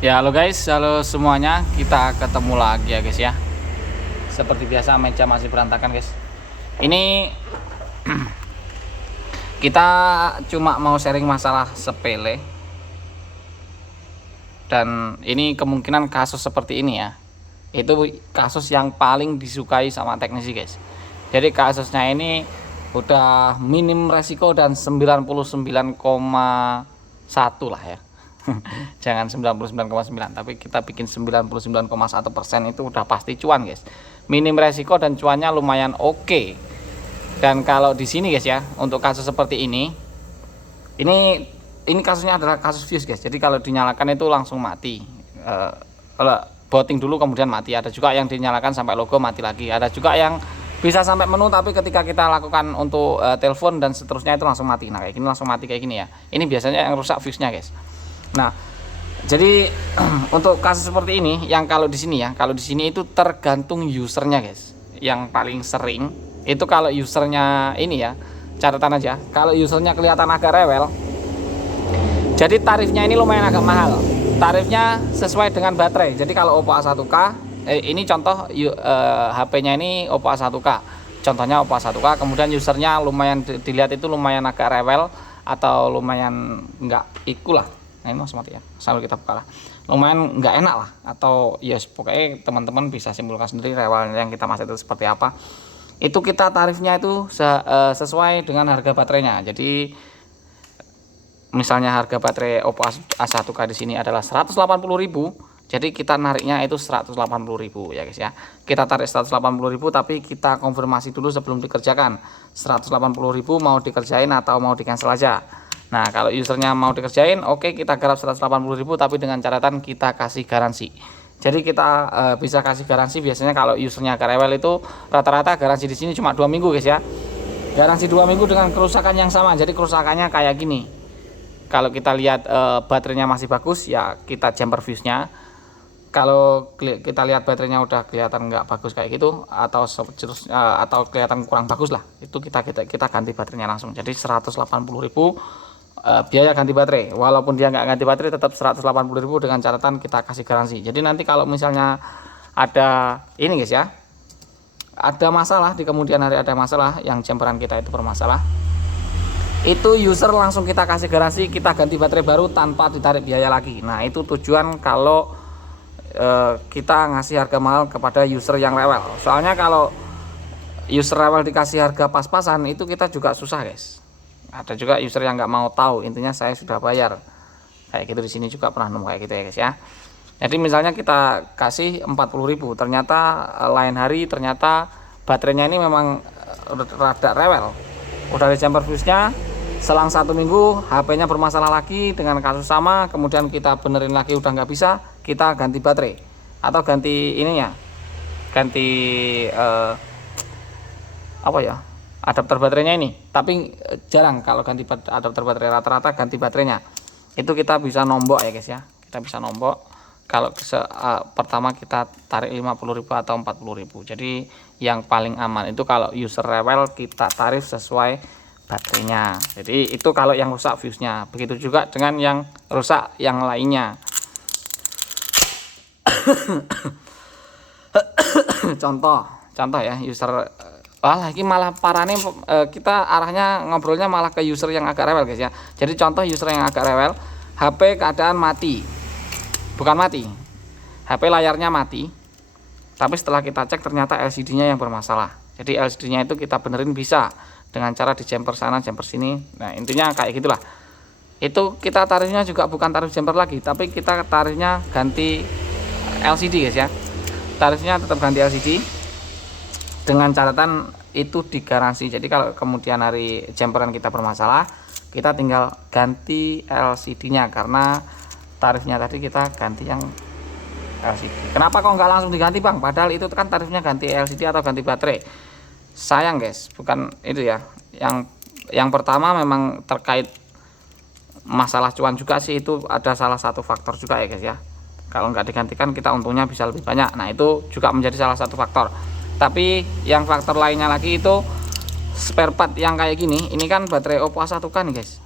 Ya halo guys, halo semuanya. Kita ketemu lagi ya guys ya. Seperti biasa meja masih berantakan guys. Ini kita cuma mau sharing masalah sepele. Dan ini kemungkinan kasus seperti ini ya. Itu kasus yang paling disukai sama teknisi guys. Jadi kasusnya ini udah minim resiko dan 99,1 lah ya. Jangan 99,9, tapi kita bikin 99,1% itu udah pasti cuan guys. Minim resiko dan cuannya lumayan oke. Dan kalau di sini guys ya, untuk kasus seperti ini kasusnya adalah kasus fuse guys. Jadi kalau dinyalakan itu langsung mati. Kalau booting dulu kemudian mati. Ada juga yang dinyalakan sampai logo mati lagi. Ada juga yang bisa sampai menu tapi ketika kita lakukan untuk telepon dan seterusnya itu langsung mati. Nah kayak gini langsung mati kayak gini ya. Ini biasanya yang rusak fuse-nya guys. Nah, jadi untuk kasus seperti ini, yang kalau di sini ya, kalau di sini itu tergantung usernya guys. Yang paling sering itu kalau usernya ini ya, catatan aja. Kalau usernya kelihatan agak rewel, jadi tarifnya ini lumayan agak mahal. Tarifnya sesuai dengan baterai. Jadi kalau Oppo A1K, ini contoh HP-nya ini Oppo A1K. Contohnya Oppo A1K, kemudian usernya lumayan dilihat itu lumayan agak rewel atau lumayan nggak ikulah. Nah ini langsung mati ya, selalu kita buka lah. Lumayan nggak enak lah, atau ya yes, pokoknya teman-teman bisa simpulkan sendiri rewel yang kita masak itu seperti apa. Itu kita tarifnya itu sesuai dengan harga baterainya. Jadi misalnya harga baterai Oppo A1K di sini adalah 180.000, jadi kita nariknya itu 180.000 ya guys ya. Kita tarik 180.000 tapi kita konfirmasi dulu sebelum dikerjakan. 180.000 mau dikerjain atau mau di cancel aja. Nah kalau usernya mau dikerjain, oke kita garap 180.000 tapi dengan catatan kita kasih garansi. Jadi kita bisa kasih garansi biasanya kalau usernya agak rewel itu rata-rata garansi di sini cuma 2 minggu guys ya. Garansi 2 minggu dengan kerusakan yang sama. Jadi kerusakannya kayak gini. Kalau kita lihat baterainya masih bagus ya kita jumper fuse-nya. Kalau kita lihat baterainya udah kelihatan nggak bagus kayak gitu atau kelihatan kurang bagus lah, itu kita ganti baterainya langsung. Jadi 180.000 biaya ganti baterai. Walaupun dia nggak ganti baterai tetap 180.000 dengan catatan kita kasih garansi. Jadi nanti kalau misalnya ada ini guys ya, ada masalah di kemudian hari, ada masalah yang jumperan kita itu bermasalah, itu user langsung kita kasih garansi, kita ganti baterai baru tanpa ditarik biaya lagi. Nah itu tujuan kalau kita ngasih harga mahal kepada user yang rewel. Soalnya kalau user rewel dikasih harga pas-pasan itu kita juga susah guys. Ada juga user yang nggak mau tahu, intinya saya sudah bayar. Kayak gitu di sini juga pernah nemu kayak gitu ya guys ya. Jadi misalnya kita kasih 40.000, ternyata lain hari ternyata baterainya ini memang rada rewel. Udah di jumper fuse-nya, selang 1 minggu HP-nya bermasalah lagi dengan kasus sama, kemudian kita benerin lagi udah nggak bisa, kita ganti baterai atau ganti ininya, ganti apa ya, adapter baterainya ini. Tapi jarang kalau ganti adapter baterai, rata-rata ganti baterainya. Itu kita bisa nombok ya guys ya, kita bisa nombok. Kalau pertama kita tarik 50.000 atau 40.000. Jadi yang paling aman itu kalau user rewel kita tarif sesuai baterainya. Jadi itu kalau yang rusak fuse-nya. Begitu juga dengan yang rusak yang lainnya. contoh ya, user lagi malah parah nih, kita arahnya ngobrolnya malah ke user yang agak rewel guys ya. Jadi contoh user yang agak rewel, HP keadaan mati, bukan mati, HP layarnya mati, tapi setelah kita cek ternyata LCD-nya yang bermasalah. Jadi LCD-nya itu kita benerin bisa dengan cara di jumper sana jumper sini. Nah intinya kayak gitulah. Itu kita tarifnya juga bukan tarif jumper lagi, tapi kita tarifnya ganti LCD guys ya. Tarifnya tetap ganti LCD dengan catatan itu digaransi. Jadi kalau kemudian hari jumperan kita bermasalah, kita tinggal ganti LCD-nya karena tarifnya tadi kita ganti yang LCD. Kenapa kok nggak langsung diganti bang? Padahal itu kan tarifnya ganti LCD atau ganti baterai. Sayang guys, bukan itu ya. Yang pertama memang terkait masalah cuan juga sih, itu ada salah satu faktor juga ya guys ya. Kalau nggak digantikan kita untungnya bisa lebih banyak. Nah itu juga menjadi salah satu faktor. Tapi yang faktor lainnya lagi itu spare part yang kayak gini. Ini kan baterai Oppo A1K nih guys.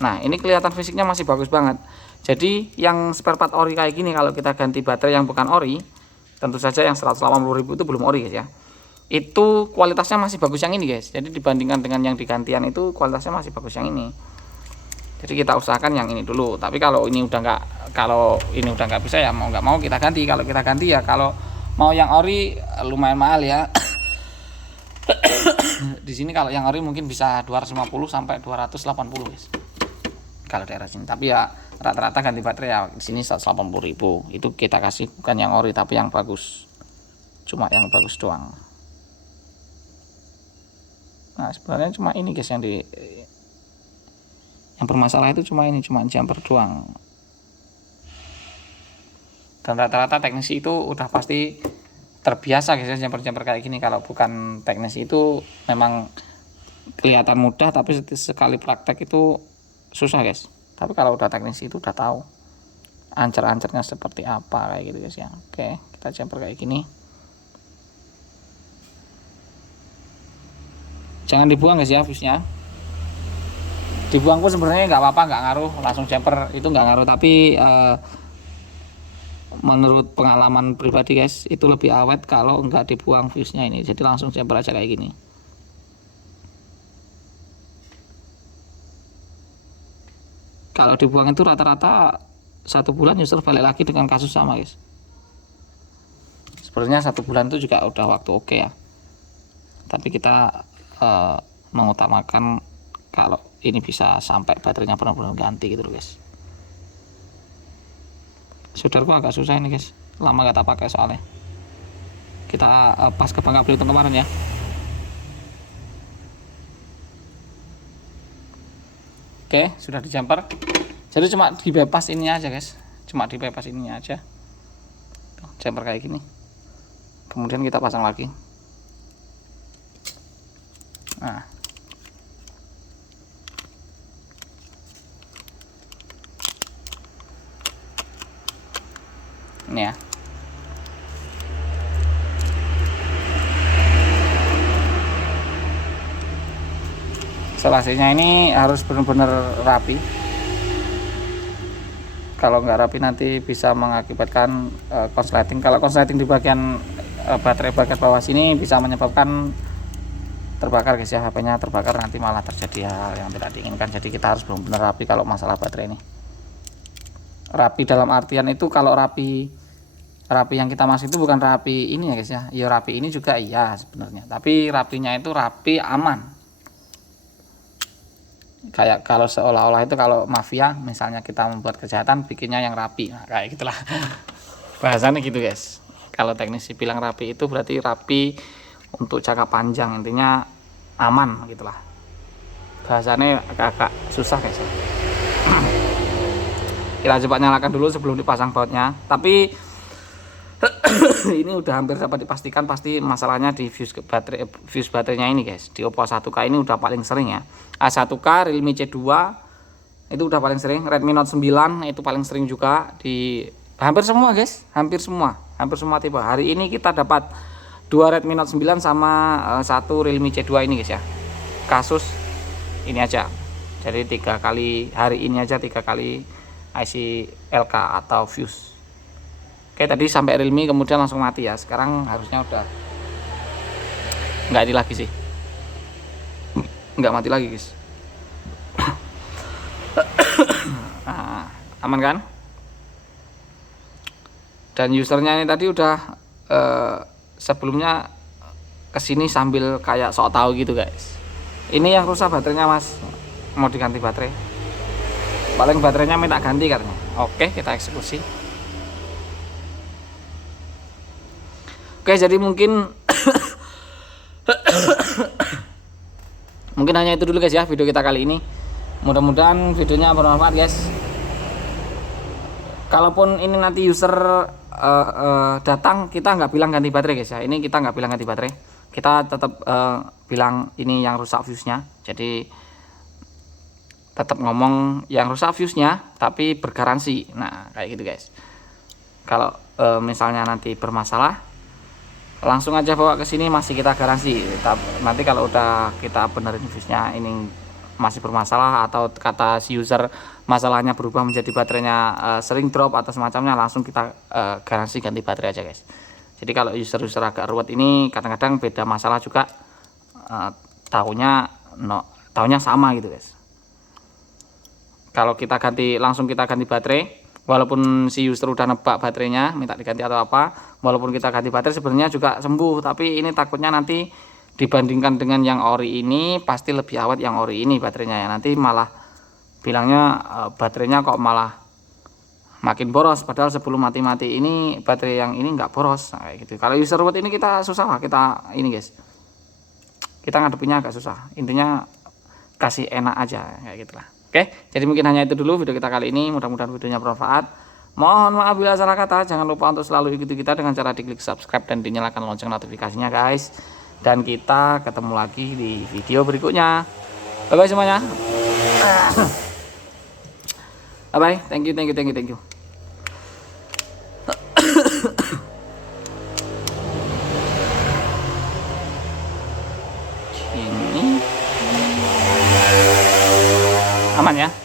Nah ini kelihatan fisiknya masih bagus banget. Jadi yang spare part ori kayak gini kalau kita ganti baterai yang bukan ori, tentu saja yang 180.000 itu belum ori guys ya. Itu kualitasnya masih bagus yang ini guys. Jadi dibandingkan dengan yang digantian itu kualitasnya masih bagus yang ini. Jadi kita usahakan yang ini dulu. Tapi kalau ini udah nggak bisa ya mau nggak mau kita ganti. Kalau kita ganti ya kalau mau yang ori lumayan mahal ya. Di sini kalau yang ori mungkin bisa 250 sampai 280 guys. Kalau daerah sini. Tapi ya rata-rata ganti baterai ya di sini 180.000. Itu kita kasih bukan yang ori tapi yang bagus. Cuma yang bagus doang. Nah sebenarnya cuma ini guys yang bermasalah itu cuma ini, cuma jumper doang. Dan rata-rata teknisi itu udah pasti terbiasa guys ya jumper kayak gini. Kalau bukan teknisi itu memang kelihatan mudah tapi sekali praktek itu susah guys. Tapi kalau udah teknisi itu udah tahu ancer-ancernya seperti apa kayak gitu guys ya. Oke, kita jumper kayak gini. Jangan dibuang guys ya fusnya. Dibuang pun sebenarnya nggak apa-apa, nggak ngaruh, langsung jumper itu nggak ngaruh. Tapi menurut pengalaman pribadi guys, itu lebih awet kalau nggak dibuang fusnya ini. Jadi langsung jumper aja kayak gini. Kalau dibuang itu rata-rata 1 bulan user balik lagi dengan kasus sama guys. Sebenarnya 1 bulan itu juga udah waktu oke ya. Tapi kita mengutamakan kalau ini bisa sampai baterainya benar-benar ganti gitu loh guys. Solderku agak susah ini guys, lama gak tak pakai soalnya. Kita pas ke Bangka Belitung kemarin ya. Oke, sudah di jumper. Jadi cuma di bypass ininya aja guys, cuma di bypass ininya aja. Jumper kayak gini. Kemudian kita pasang lagi. Nah, ini ya. Instalasinya ini harus benar-benar rapi. Kalau nggak rapi nanti bisa mengakibatkan konsleting. Kalau konsleting di bagian baterai bagian bawah sini bisa menyebabkan terbakar guys ya, HP-nya terbakar, nanti malah terjadi hal yang tidak diinginkan. Jadi kita harus benar-benar rapi kalau masalah baterai ini. Rapi dalam artian itu kalau rapi yang kita maksud itu bukan rapi ini ya guys ya. Ya rapi ini juga iya sebenarnya, tapi rapinya itu rapi aman. Kayak kalau seolah-olah itu kalau mafia misalnya kita membuat kejahatan bikinnya yang rapi. Nah, kayak gitulah. Bahasanya gitu guys. Kalau teknisi bilang rapi itu berarti rapi untuk jangka panjang, intinya aman gitulah. Bahasanya agak-agak susah guys. Kita coba nyalakan dulu sebelum dipasang bautnya. Tapi ini udah hampir dapat dipastikan pasti masalahnya di fuse baterainya ini guys. Di Oppo A1K ini udah paling sering ya. A1K, Realme C2 itu udah paling sering. Redmi Note 9 itu paling sering juga. Di hampir semua guys, hampir semua tipe. Hari ini kita dapat 2 Redmi Note 9 sama 1 Realme C2 ini guys ya. Kasus ini aja. Jadi 3 kali hari ini aja 3 kali IC LK atau fuse. Oke, tadi sampai Realme kemudian langsung mati ya. Sekarang harusnya udah nggak ini lagi sih. Nggak mati lagi guys. Nah, aman kan? Dan usernya ini tadi udah sebelumnya kesini sambil kayak sok tahu gitu guys. Ini yang rusak baterainya mas, mau diganti baterai. Paling baterainya minta ganti katanya. Oke, kita eksekusi. Oke, jadi mungkin hanya itu dulu guys ya video kita kali ini. Mudah-mudahan videonya bermanfaat guys. Kalaupun ini nanti user datang, kita nggak bilang ganti baterai guys ya. Ini kita nggak bilang ganti baterai, kita tetap bilang ini yang rusak fuse-nya. Jadi tetap ngomong yang rusak fuse-nya tapi bergaransi. Nah kayak gitu guys. Kalau misalnya nanti bermasalah, langsung aja bawa ke sini, masih kita garansi. Nanti kalau udah kita benerin fuse-nya ini masih bermasalah atau kata si user masalahnya berubah menjadi baterainya sering drop atau semacamnya, langsung kita garansi ganti baterai aja guys. Jadi kalau user-user agak ruwet ini kadang-kadang beda masalah juga, tahunya sama gitu guys. Kalau kita langsung kita ganti baterai, walaupun si user udah nebak baterainya minta diganti atau apa, walaupun kita ganti baterai sebenarnya juga sembuh, tapi ini takutnya nanti dibandingkan dengan yang ori ini pasti lebih awet yang ori ini baterainya ya, nanti malah bilangnya baterainya kok malah makin boros, padahal sebelum mati-mati ini baterai yang ini nggak boros. Nah, kayak gitu. Kalau user root ini kita susah lah, kita ini guys, kita ngadepinnya agak susah, intinya kasih enak aja kayak gitulah. Oke, jadi mungkin hanya itu dulu video kita kali ini, mudah-mudahan videonya bermanfaat. Mohon maaf bila salah kata, jangan lupa untuk selalu ikuti kita dengan cara diklik subscribe dan dinyalakan lonceng notifikasinya guys. Dan kita ketemu lagi di video berikutnya. Bye bye semuanya. Bye bye, thank you. Ini aman ya.